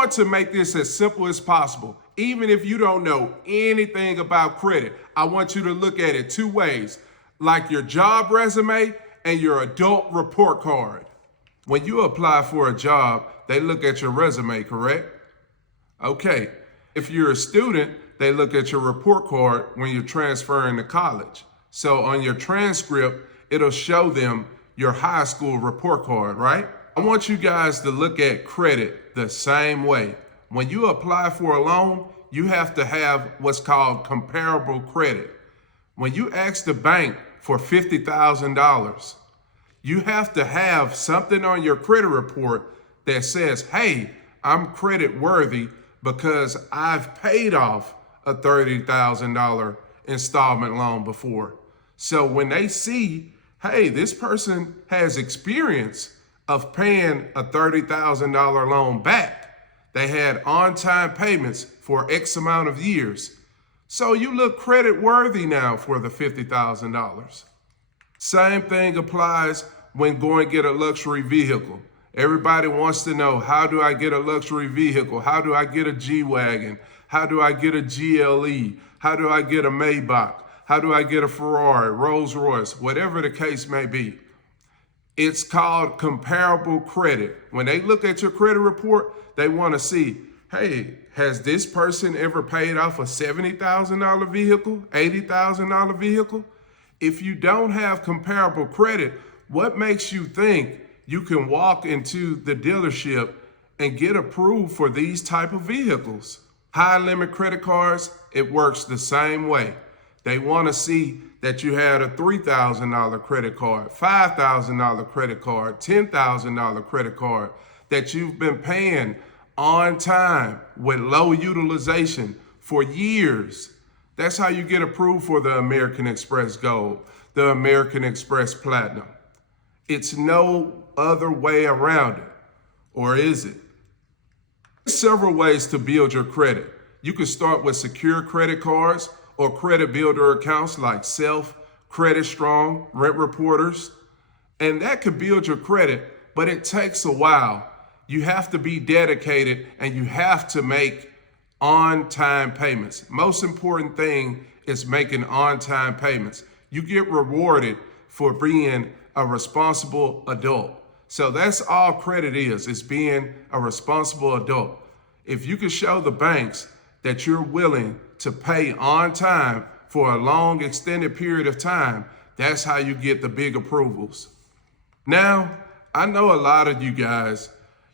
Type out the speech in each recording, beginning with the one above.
want to make this as simple as possible. Even if you don't know anything about credit, I want you to look at it two ways, like your job resume and your adult report card. When you apply for a job, they look at your resume, correct? Okay. If you're a student, they look at your report card when you're transferring to college. So on your transcript, it'll show them your high school report card, right? I want you guys to look at credit the same way. When you apply for a loan, you have to have what's called comparable credit. When you ask the bank for $50,000, you have to have something on your credit report that says, hey, I'm credit worthy because I've paid off a $30,000 installment loan before. So when they see, hey, this person has experience of paying a $30,000 loan back, they had on-time payments for X amount of years. So you look credit worthy now for the $50,000. Same thing applies when going to get a luxury vehicle. Everybody wants to know, how do I get a luxury vehicle? How do I get a G-Wagon? How do I get a GLE? How do I get a Maybach? How do I get a Ferrari, Rolls Royce, whatever the case may be? It's called comparable credit. When they look at your credit report, they want to see, hey, has this person ever paid off a $70,000 vehicle, $80,000 vehicle? If you don't have comparable credit, what makes you think you can walk into the dealership and get approved for these type of vehicles? High limit credit cards, it works the same way. They want to see that you had a $3,000 credit card, $5,000 credit card, $10,000 credit card, that you've been paying on time with low utilization for years. That's how you get approved for the American Express Gold, the American Express Platinum. It's no other way around it, or is it? There's several ways to build your credit. You can start with secure credit cards or credit builder accounts like Self, Credit Strong, Rent Reporters, and that could build your credit, but it takes a while. You have to be dedicated and you have to make on-time payments. Most important thing is making on-time payments. You get rewarded for being a responsible adult. So that's all credit is being a responsible adult. If you can show the banks that you're willing to pay on time for a long extended period of time, that's how you get the big approvals. Now, I know a lot of you guys,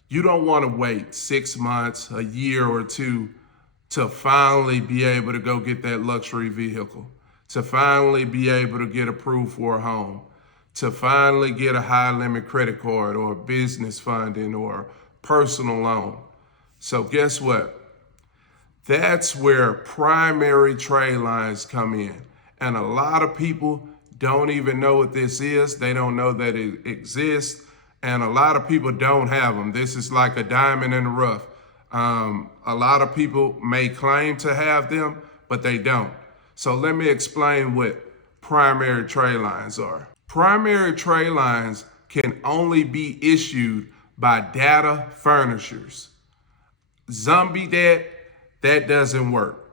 you don't want to wait 6 months, a year or two to finally be able to go get that luxury vehicle, to finally be able to get approved for a home, to finally get a high limit credit card or business funding or personal loan. So guess what? That's where primary trade lines come in. And a lot of people don't even know what this is. They don't know that it exists. And a lot of people don't have them. This is like a diamond in the rough. A lot of people may claim to have them, but they don't. So let me explain what primary trade lines are. Primary trade lines can only be issued by data furnishers. Zombie debt, that doesn't work.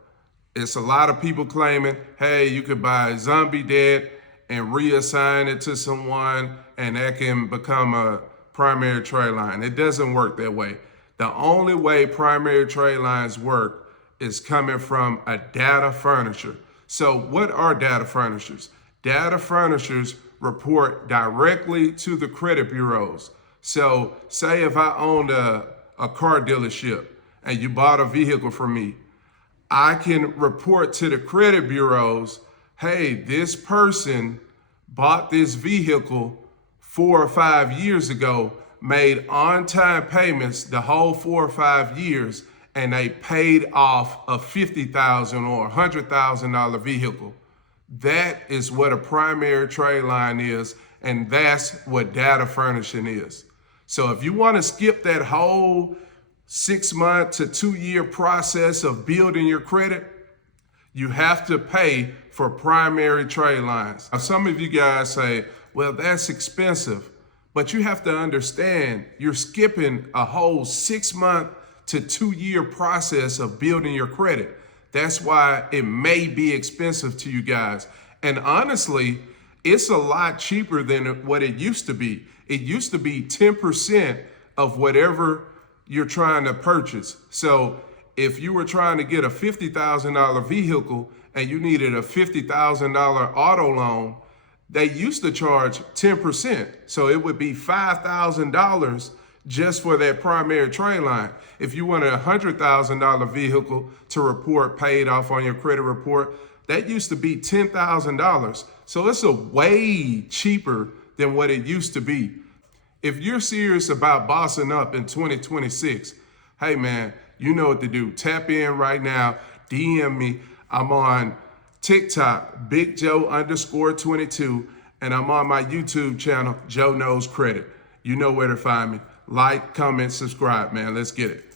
It's a lot of people claiming, hey, you could buy zombie debt and reassign it to someone and that can become a primary trade line. It doesn't work that way. The only way primary trade lines work is coming from a data furnisher. So what are data furnishers? Data furnishers report directly to the credit bureaus. So say if I owned a car dealership and you bought a vehicle from me, I can report to the credit bureaus, hey, this person bought this vehicle 4 or 5 years ago, made on-time payments the whole 4 or 5 years, and they paid off a $50,000 or $100,000 vehicle. That is what a primary trade line is, and that's what data furnishing is. So if you want to skip that whole 6-month to 2-year process of building your credit, you have to pay for primary trade lines. Now, some of you guys say, well, that's expensive, but you have to understand you're skipping a whole 6-month to 2-year process of building your credit. That's why it may be expensive to you guys. And honestly, it's a lot cheaper than what it used to be. It used to be 10% of whatever you're trying to purchase. So if you were trying to get a $50,000 vehicle and you needed a $50,000 auto loan, they used to charge 10%. So it would be $5,000 just for that primary trade line. If you wanted a $100,000 vehicle to report paid off on your credit report, that used to be $10,000. So it's a way cheaper than what it used to be. If you're serious about bossing up in 2026, hey man, you know what to do. Tap in right now, DM me. I'm on TikTok, BigJoe_22, and I'm on my YouTube channel, Joe Knows Credit. You know where to find me. Like, comment, subscribe, man. Let's get it.